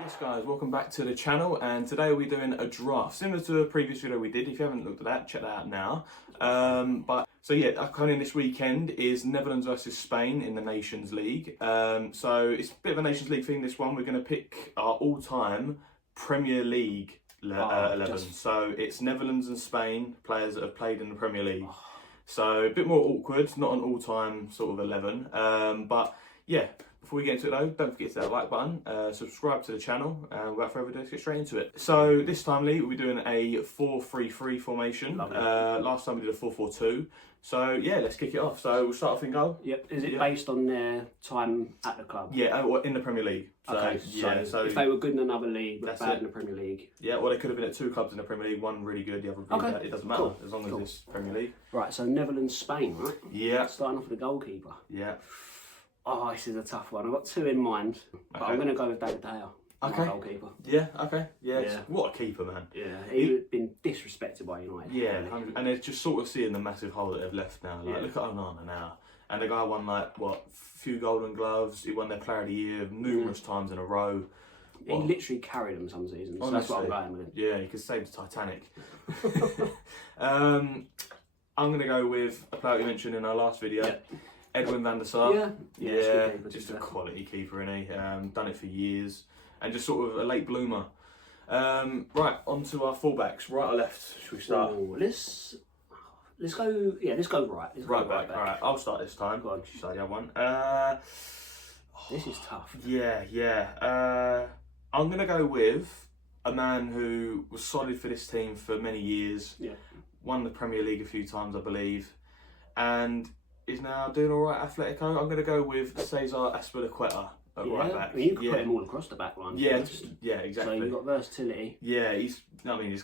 Yes guys, welcome back to the channel, and today we're doing a draft similar to the previous video we did. If you haven't looked at that, check that out now. So yeah, upcoming this weekend is Netherlands versus Spain in the Nations League. So it's a bit of a Nations League thing, this one. We're going to pick our all-time Premier League 11. So it's Netherlands and Spain, players that have played in the Premier League. So a bit more awkward, not an all-time sort of 11. But yeah, before we get into it though, don't forget to hit that like button, subscribe to the channel, and without further ado, let's get straight into it. So this time, Lee, we'll be doing a 4-3-3 formation. Last time we did a 4-4-2. So yeah, let's kick it off. So we'll start off in goal. Yep. Is it based on their time at the club? Yeah, in the Premier League. So, okay, so if they were good in another league but bad in the Premier League. Yeah, well, they could have been at two clubs in the Premier League, one really good, the other really bad. It doesn't matter, as long as it's Premier League. Right, so Netherlands, Spain, right? Yeah. Starting off with the goalkeeper. Yeah. Oh, this is a tough one. I've got two in mind, but I'm going to go with David De Gea. Okay. Goalkeeper. Yeah, okay. Yeah, what a keeper, man. Yeah, he's been disrespected by United. Yeah, and it's just sort of seeing the massive hole that they've left now. Like, look at Onana now. And the guy won, like, what, a few Golden Gloves. He won their Player of the Year numerous times in a row. He literally carried them some seasons. Honestly, that's what I'm going with. Yeah, he could save the Titanic. I'm going to go with a player we mentioned in our last video. Yeah. Edwin van der Sar. Yeah, just a quality keeper, innit? Done it for years, and just sort of a late bloomer. Right, on to our fullbacks, right or left? Should we start? Ooh, let's go. Yeah, let's go right. Right back. All right, I'll start this time. Go on. You start the other one. This is tough. Yeah. I'm gonna go with a man who was solid for this team for many years. Yeah. Won the Premier League a few times, I believe, and is now doing all right at Atletico. I'm going to go with Cesar Azpilicueta at right back. I mean, you can put him all across the back line. Yeah, exactly. So you've got versatility. Yeah, he's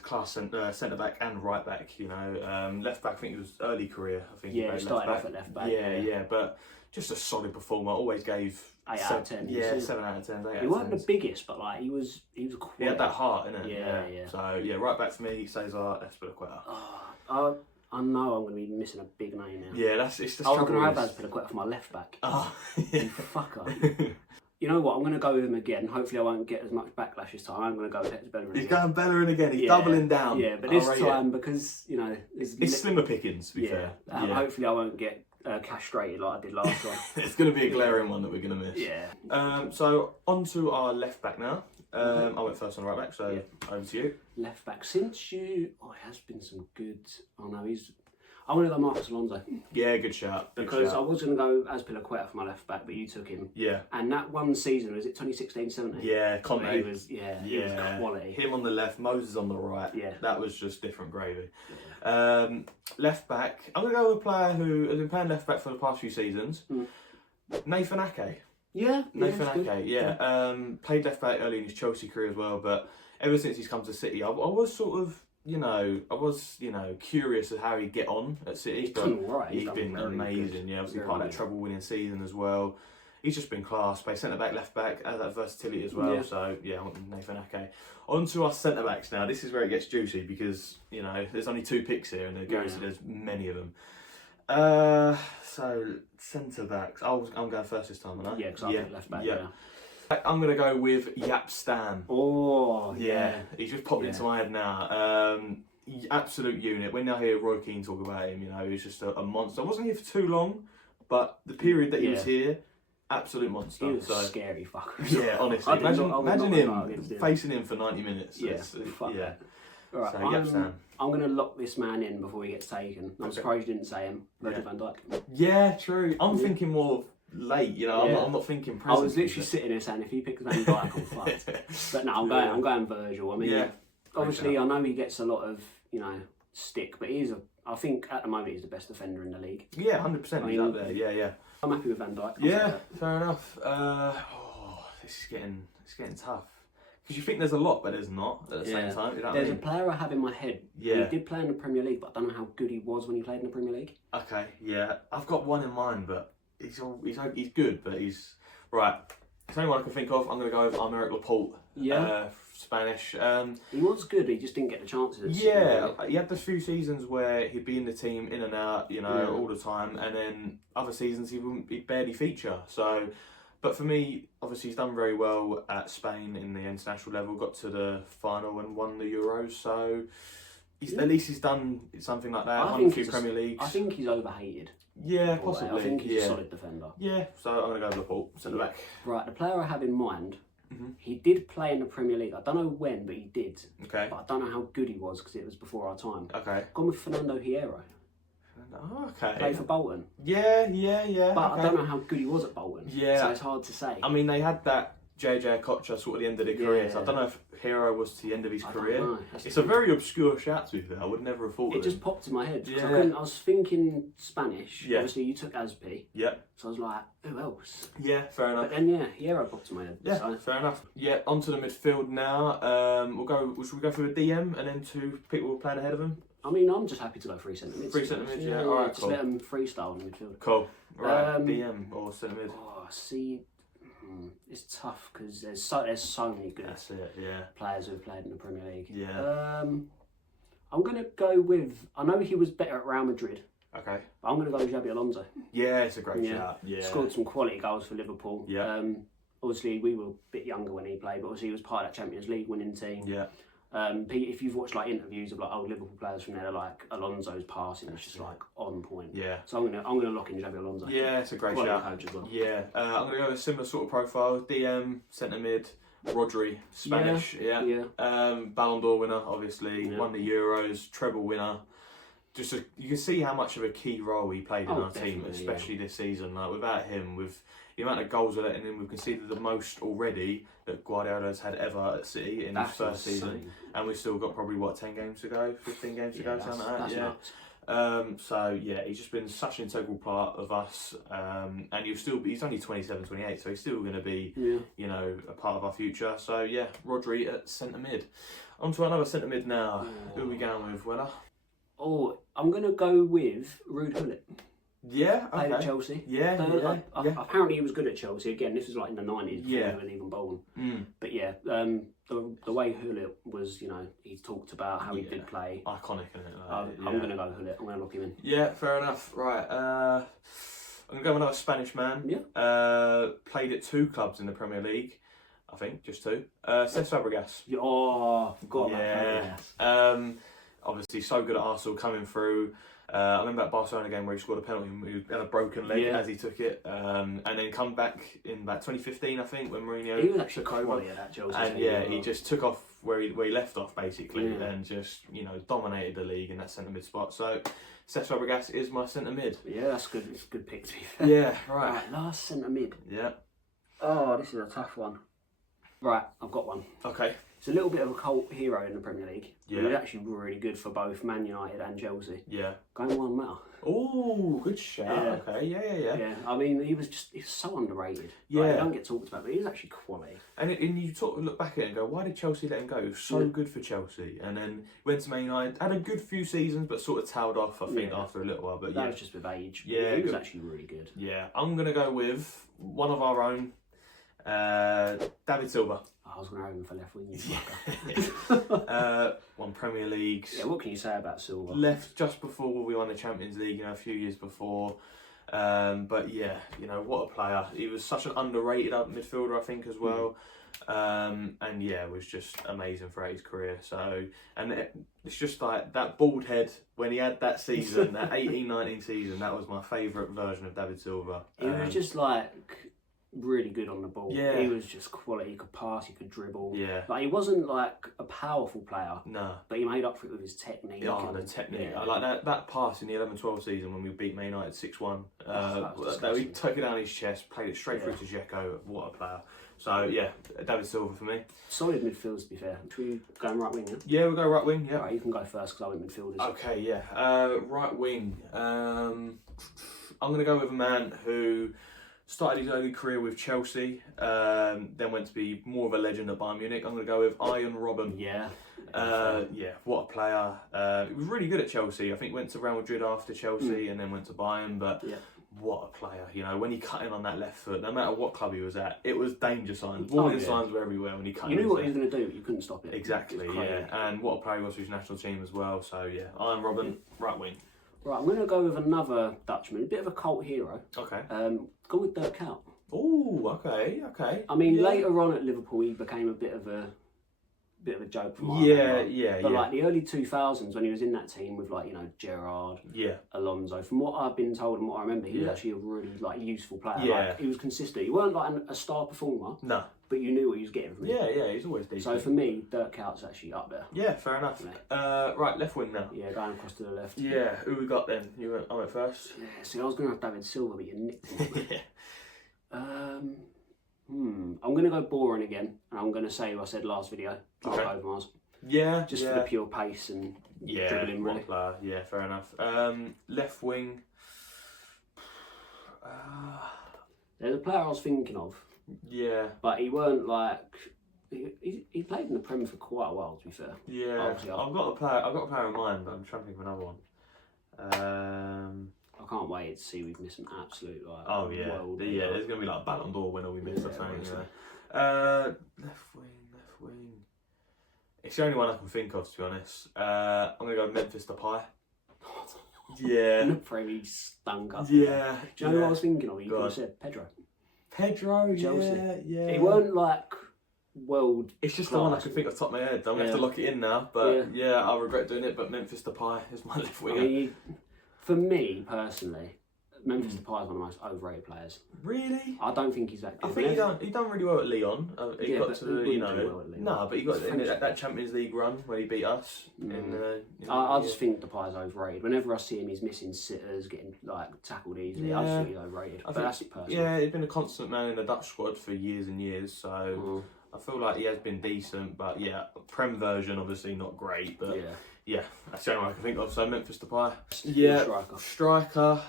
class centre back and right back. You know, left back. I think it was early career. I think. Yeah, he started off at left back. Yeah, but just a solid performer. Always gave 8 out of 10. Yeah, 7 out of 10. He wasn't the biggest, but like he was quality. He had that heart, innit? Yeah. So yeah, right back for me, Cesar Azpilicueta. I know I'm going to be missing a big name now. Yeah, it's the I was going to have Azpilicueta for my left back. Oh, yeah. You fucker. You know what? I'm going to go with him again. Hopefully, I won't get as much backlash this time. I'm going to go with Hector Bellerin. He's going Bellerin again. He's doubling down. Yeah, but this time, because, you know... It's slimmer pickings, to be fair. Hopefully, I won't get castrated like I did last time. It's going to be a glaring one that we're going to miss. Yeah. So, on to our left back now. I went first on right back, so over to you. Left back. Since you... Oh, it has been some good... Oh, no, I want to go Marcos Alonso. Yeah, good shout. Because I was going to go Azpilicueta for my left back, but you took him. Yeah. And that one season, was it 2016-17? Yeah, Conte. He was quality. Him on the left, Moses on the right. Yeah. That was just different gravy. Yeah. Left back, I'm going to go with a player who has been playing left back for the past few seasons. Nathan Ake. Yeah. Nathan Ake, yeah. Played left back early in his Chelsea career as well, but ever since he's come to City, I was sort of... curious as how he'd get on at City. He's done all right. He's been amazing. Yeah, obviously part of that treble-winning season as well. He's just been class. Plays centre back, left back, has that versatility as well. Yeah. So yeah, I want Nathan Ake. On to our centre backs now. This is where it gets juicy because there's only 2 picks here, and there's many of them. So centre backs. I'm going first this time, aren't I? Yeah, because I picked left back. Yeah. I'm going to go with Jaap Stam. Oh, yeah. He's just popped into my head now. Absolute unit. When I hear Roy Keane talk about him, he's just a monster. I wasn't here for too long, but the period that he was here, absolute monster. He was a scary fucker. Yeah, honestly. Imagine him facing him for 90 minutes. Yeah, yeah. All right, so I'm going to lock this man in before he gets taken. I'm surprised you didn't say him. Virgil van Dijk. Yeah, true. I'm thinking more... late, I'm not thinking present. I was literally sitting there saying if he picks Van Dijk, I'm fucked. But no, I'm going Virgil. I mean, obviously I know he gets a lot of stick, but I think at the moment he's the best defender in the league. Yeah, 100%. He's up there. Yeah. I'm happy with Van Dijk. Yeah, fair enough. This is getting tough. Because you think there's a lot, but there's not at the same time. You know there's a player I have in my head. Yeah. He did play in the Premier League, but I don't know how good he was when he played in the Premier League. Okay, yeah. I've got one in mind, but he's good, but he's... Right, it's the only one I can think of. I'm going to go with Aymeric Laporte. Yeah. Spanish. He was good, he just didn't get the chances. Yeah, he had the few seasons where he'd be in the team, in and out, all the time, and then other seasons he'd barely feature. So But for me, obviously, he's done very well at Spain in the international level. Got to the final and won the Euros. So at least he's done something like that. Won a few Premier Leagues. I think he's overhated. Yeah, possibly. I think he's a solid defender. Yeah, so I'm going to go with Laporte, centre back. Right, the player I have in mind, he did play in the Premier League. I don't know when, but he did. Okay. But I don't know how good he was because it was before our time. Okay. Gone with Fernando Hierro. Oh, okay. Played for Bolton. Yeah. But okay. I don't know how good he was at Bolton. Yeah. So it's hard to say. I mean, they had that JJ Okocha sort of the end of their career, so I don't know if Hero was to the end of his career. It's a very obscure shout, to be fair. I would never have thought of it. It just popped in my head. Yeah. I was thinking Spanish. Yeah. Obviously, you took Aspi. Yeah. So I was like, who else? Yeah, fair enough. But then, Hierro popped in my head. Yeah, so. fair enough. Yeah, onto the midfield now. Should we go for a DM and then two people playing ahead of him? I mean, I'm just happy to go 3 centre mids. 3 centre mids, yeah. All right, just cool. let them freestyle in the midfield. Cool. Right, DM or centre mid. Oh, see, it's tough because there's so many good That's it, yeah. players who've played in the Premier League. Yeah. I'm gonna go with. I know he was better at Real Madrid. Okay. But I'm gonna go with Xabi Alonso. Yeah, it's a great shout. Yeah. Scored some quality goals for Liverpool. Yeah. Obviously, we were a bit younger when he played, but obviously he was part of that Champions League winning team. Yeah. If you've watched like interviews of like old Liverpool players from there, they're like Alonso's passing is just like on point. Yeah. So I'm gonna lock in Xabi Alonso. Yeah, it's a great Quality shout. coach as well. Yeah. I'm gonna go with a similar sort of profile. DM, centre mid, Rodri, Spanish. Yeah. Ballon d'Or winner, obviously. Yeah. Won the Euros, treble winner. You can see how much of a key role he played in our team, especially this season. Like without him, with the amount of goals we're letting in, we've conceded the most already that Guardiola's had ever at City in his first season, and we've still got probably 10 games to go, 15 games to go, something like that. Nuts. So yeah, he's just been such an integral part of us, and he's only 27, 28, so he's still going to be, a part of our future. So yeah, Rodri at centre mid. On to another centre mid now. Who are we going with, winner? Oh, I'm going to go with Ruud Gullit. Yeah, okay. Played at Chelsea. Yeah. Apparently he was good at Chelsea. Again, this was like in the 90s. Yeah. With even Bolton. But yeah, the way Gullit was, he talked about how he did play. Iconic, isn't it? I'm going to go Gullit. I'm going to lock him in. Yeah, fair enough. Right. I'm going to go with another Spanish man. Yeah. Played at 2 clubs in the Premier League. I think, just 2. Cesc Fabregas. Oh, forgot about Fabregas. Obviously, so good at Arsenal coming through. I remember that Barcelona game where he scored a penalty and he had a broken leg as he took it. And then come back in about 2015, I think, when Mourinho... He was actually quality at that Chelsea. And he just took off where he left off, basically, and just, dominated the league in that centre-mid spot. So, Cesc Fabregas is my centre-mid. Yeah, that's good. It's a good pick, to be fair. Yeah, right. Last centre-mid. Yeah. Oh, this is a tough one. Right, I've got one. Okay. It's a little bit of a cult hero in the Premier League. Yeah. He was actually really good for both Man United and Chelsea. Yeah. Going one mile. Oh, good shout. Yeah. Okay, yeah. Yeah, I mean, he was so underrated. Yeah. Like, he don't get talked about, but he was actually quality. And you sort of look back at it and go, why did Chelsea let him go? He was so good for Chelsea. And then went to Man United, had a good few seasons, but sort of tailed off, I think, after a little while. But that was just with age. Yeah, he was actually really good. Yeah, I'm going to go with one of our own, David Silva. I was going to have him for left wing. Won Premier Leagues. Yeah, what can you say about Silva? Left just before we won the Champions League, a few years before. But yeah, what a player. He was such an underrated midfielder, I think, as well. And yeah, was just amazing throughout his career. So, and it's just like that bald head when he had that season, that 18-19 season, that was my favourite version of David Silva. He was just like... really good on the ball. Yeah. He was just quality. He could pass, he could dribble. Yeah. Like, he wasn't like a powerful player. No. But he made up for it with his technique. Oh, the technique. Yeah. Like that pass in the 11-12 season when we beat Man United 6-1. He took it down his chest, played it straight through to Dzeko. What a player. So, yeah, David Silva for me. Solid midfield, to be fair. Should we go right wing, Yeah, we'll go right wing, yeah. Right, you can go first because I went midfielders. Okay, yeah. Right wing. I'm going to go with a man who started his early career with Chelsea, then went to be more of a legend at Bayern Munich. I'm going to go with Arjen Robben. Yeah. What a player. He was really good at Chelsea. I think went to Real Madrid after Chelsea and then went to Bayern, but what a player. When he cut in on that left foot, no matter what club he was at, it was danger signs. Warning signs were everywhere when he cut in. You knew what he was going to do, but you couldn't stop it. Exactly, yeah. And what a player he was for his national team as well. So, yeah, Arjen Robben, right wing. Right, I'm going to go with another Dutchman, a bit of a cult hero. Okay. Go with Dirk Kuyt. Oh, Oh, okay. I mean, yeah. later on at Liverpool, he became a bit of a joke from what I Yeah, remember. yeah, But yeah. like the early 2000s, when he was in that team with like, you know, Gerrard, Yeah. Alonso, from what I've been told and what I remember, he was Yeah. actually a really like useful player. Yeah. Like, he was consistent. He weren't like a star performer, No. but you knew what he was getting from him. Yeah, he's always decent. So for me, Dirk Kuyt's actually up there. Yeah, fair enough. Right, left wing now. Yeah, going across to the left. Yeah, who we got then? I went first. Yeah, see, I was going to have David Silva, but you nicked him. I'm going to go boring again, and I'm going to say who I said last video. Okay. Overmars. Yeah, Just for the pure pace and dribbling, really. Player. Yeah, fair enough. Left wing. There's a player I was thinking of, Yeah. but he weren't like he played in the Prem for quite a while. To be fair, Yeah. Obviously, I've got a player in mind, but I'm trying to think of another one. I can't wait to see we've missed some absolute like. Oh yeah, world there's gonna be like a Ballon d'Or winner we missed. I think. honestly. Yeah. Left wing. It's the only one I can think of, to be honest. I'm gonna go Memphis Depay. Yeah. In the Prem, he stunk up. Yeah. Do you know who I was thinking of? You Go could on. have said Pedro. Pedro. Chelsea. Yeah. He weren't like world. It's just the one I could think off the top of my head. I'm gonna have to lock it in now, but yeah, I regret doing it. But Memphis Depay is my left I winger. mean, for me personally, Memphis Depay is one of the most overrated players. Really? I don't think he's that I good. think he done really well at Lyon. He Yeah, got but to he wouldn't do well at Lyon. no, but he got in French- that Champions League run where he beat us. I just think Depay's overrated. Whenever I see him, he's missing sitters, getting like tackled easily. I just think he's overrated. But that's personal. Yeah, he's been a constant man in the Dutch squad for years and years. So I feel like he has been decent, but yeah, Prem version obviously not great. But yeah, that's the only one I can think of. So Memphis Depay. Yeah, striker.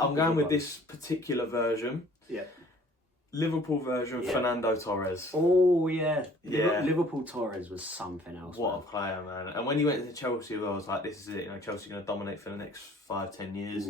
I'm going with this particular version. Yeah. Liverpool version, Fernando Torres. Oh yeah, Yeah. Liverpool Torres was something else. What a player, man! And when he went to Chelsea, I was like, "This is it. You know, Chelsea going to dominate for the next 5-10 years,"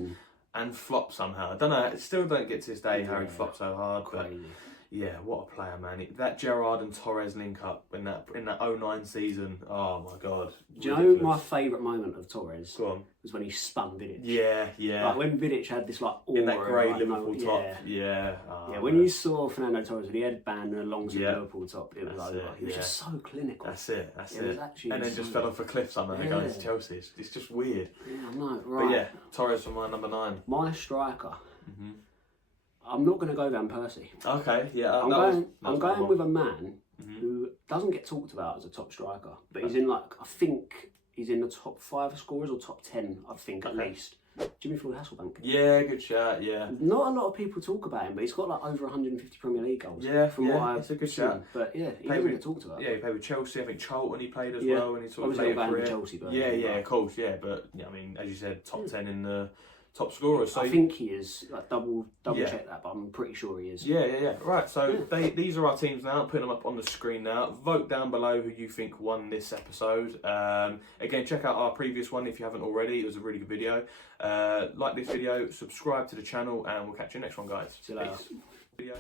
and flop somehow. I don't know. Still don't get to this day how he flopped so hard. But Crazy. yeah, what a player, man! That Gerrard and Torres link up in that 09 season. Oh my god! Do you know my favourite moment of Torres? Go on. Was when he spun Vidic. Yeah. Like when Vidic had this like aura In that grey like, Liverpool top. Yeah. Oh, When you saw Fernando Torres with the headband and a long sleeve Liverpool top, it was That's over. it, He was just so clinical. That's it. It was actually And then just fell off a cliff somehow going to Chelsea. It's just weird. Yeah, I know. Right. But yeah, Torres for my number 9. My striker. I'm not going to go Van Persie. Okay, yeah. I'm going with a man who doesn't get talked about as a top striker, but he's in I think he's in the top 5 scorers or top 10, I think at least. Jimmy Floyd Hasselbank. Yeah, good shout, yeah. Not a lot of people talk about him, but he's got like over 150 Premier League goals. Yeah, from what I've it's a good seen. shout. But yeah, he doesn't get talked about. Yeah, he played with Chelsea. I think Charlton he played as Yeah. well, and he sort of Obviously played got a banned career. at Chelsea, but Yeah, of course, yeah. But yeah, I mean, as you said, top 10 in the top scorers. So I think he is. Like, double check that, but I'm pretty sure he is. Yeah. Right, so these are our teams now. I'm putting them up on the screen now. Vote down below who you think won this episode. Again, check out our previous one if you haven't already. It was a really good video. Like this video, subscribe to the channel, and we'll catch you next one, guys. See you later. Peace. Video.